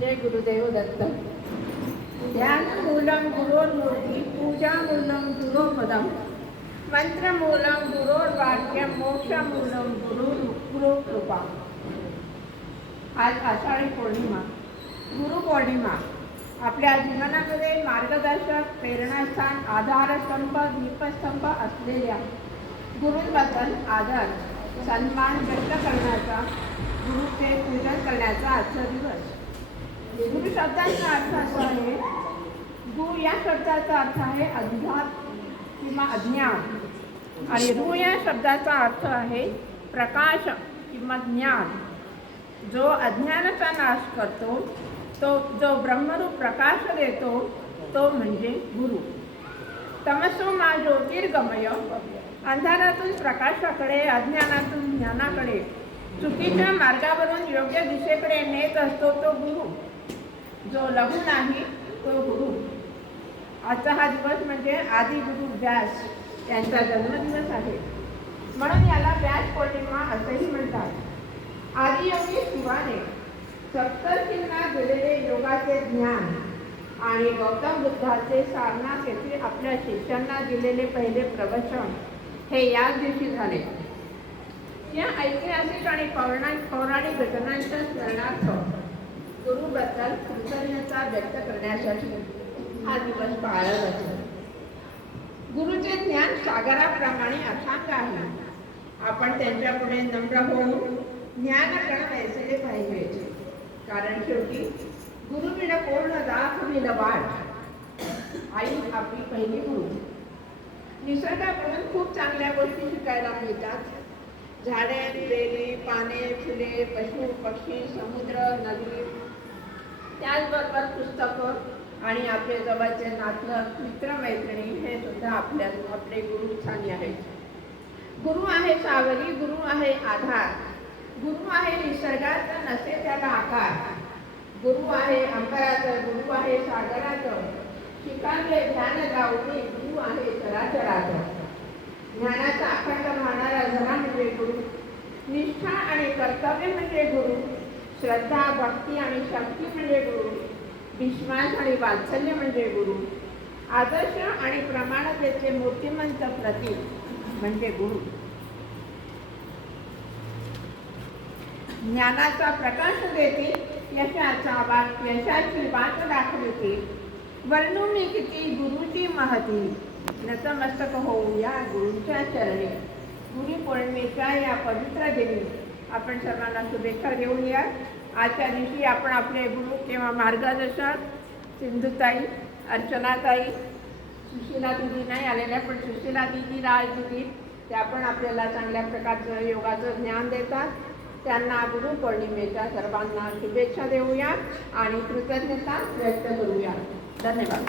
जय गुरुदेव दत्त. ध्यानमूलं गुरोर्मूर्ति, पूजामूलं गुरोपदं, मंत्रमूलं गुरोर्वाक्यं, मोक्षमूलं गुरुकृपा. आज आषाढी पौर्णिमा, गुरुपौर्णिमा. आपल्या जीवनामध्ये मार्गदर्शक, प्रेरणास्थान, आधारस्तंभ, दीपस्तंभ असलेल्या गुरूंबद्दल आदर, सन्मान व्यक्त करण्याचा, गुरुचे पूजन करण्याचा आजचा दिवस. गुरु शब्दाचा अर्थ असा आहे, गुरु या शब्दाचा अर्थ आहे अज्ञात किंवा अज्ञान, आणि रू या शब्दाचा अर्थ आहे प्रकाश किंवा ज्ञान. जो अज्ञानाचा नाश करतो, तो जो ब्रह्मरूप प्रकाश देतो, तो म्हणजे गुरु. तमसो मा ज्योतिर्गमय, अंधारातून प्रकाशाकडे, अज्ञानातून ज्ञानाकडे, चुकीच्या मार्गावरून योग्य दिशेकडे नेत असतो तो गुरु. जो लघु नाही तो गुरु. आजचा हा दिवस म्हणजे आदि गुरु व्यास यांचा जन्मदिवस आहे, म्हणून याला व्यास पौर्णिमा असेही म्हणतात. आदियोगी शिवाने सप्तर्षींना दिलेले योगाचे ज्ञान आणि गौतम बुद्धाचे सारनाथ येथे आपल्या शिष्यांना दिलेले पहिले प्रवचन हे याच दिवशी झाले. या ऐतिहासिक आणि पौराणिक घटनांच्या स्मरणार्थ गुरुबद्दल कृतज्ञता व्यक्त करण्यासाठी हा दिवस पाळला जातो. गुरुचे ज्ञान सागराप्रमाणे अथांग आहे. आपण त्यांच्यापुढे नम्र होऊन ज्ञानकण ऐसले पाहिजे, कारण शेवटी गुरुविण पूर्ण दाख विलवाड. आई आपली पहिली गुरु. निसर्गाकडून खूप चांगल्या गोष्टी शिकायला मिळतात. झाडे, वेली, पाने, फुले, पशु, पक्षी, समुद्र, नदी, त्याचबरोबर पुस्तकं आणि आपले जवळचे नातलग, मित्रमैत्रिणी हे सुद्धा आपले गुरुस्थानी आहेत. गुरु आहे सावरी, गुरु आहे आधार, गुरु आहे निसर्गाचा नसे त्याला आकार, गुरु आहे अंबराचं, गुरु आहे सागराचं, शिकाले ध्यान लावणे, गुरु आहे चराचराचं. ज्ञानाचा अखंड वाहणारा झरा म्हणजे गुरु. निष्ठा आणि कर्तव्य म्हणजे गुरु. श्रद्धा, भक्ती आणि शक्ती म्हणजे गुरु. विश्वास आणि वात्सल्य म्हणजे गुरु. आदर्श आणि प्रमाणतेचे मूर्तिमंत प्रतीक म्हणजे गुरु. ज्ञानाचा प्रकाश देते, यशाची वाट दाखवते. वर्णू मी किती गुरुची महती, नतमस्तक होऊ या गुरूंच्या चरणी. गुरुपौर्णिमेच्या या पवित्र दिनी आपण सर्वांना शुभेच्छा देऊया. आजच्या दिवशी आपण आपले गुरु किंवा मार्गदर्शक सिंधुताई, अर्चनाताई, सुशीला दिदी नाही आलेल्या, पण सुशीला दिदी, राज दिदी, त्या पण आपल्याला चांगल्या प्रकारचं योगाचं ज्ञान देतात. त्यांना गुरुपौर्णिमेच्या सर्वांना शुभेच्छा देऊया आणि कृतज्ञता व्यक्त करूया. धन्यवाद.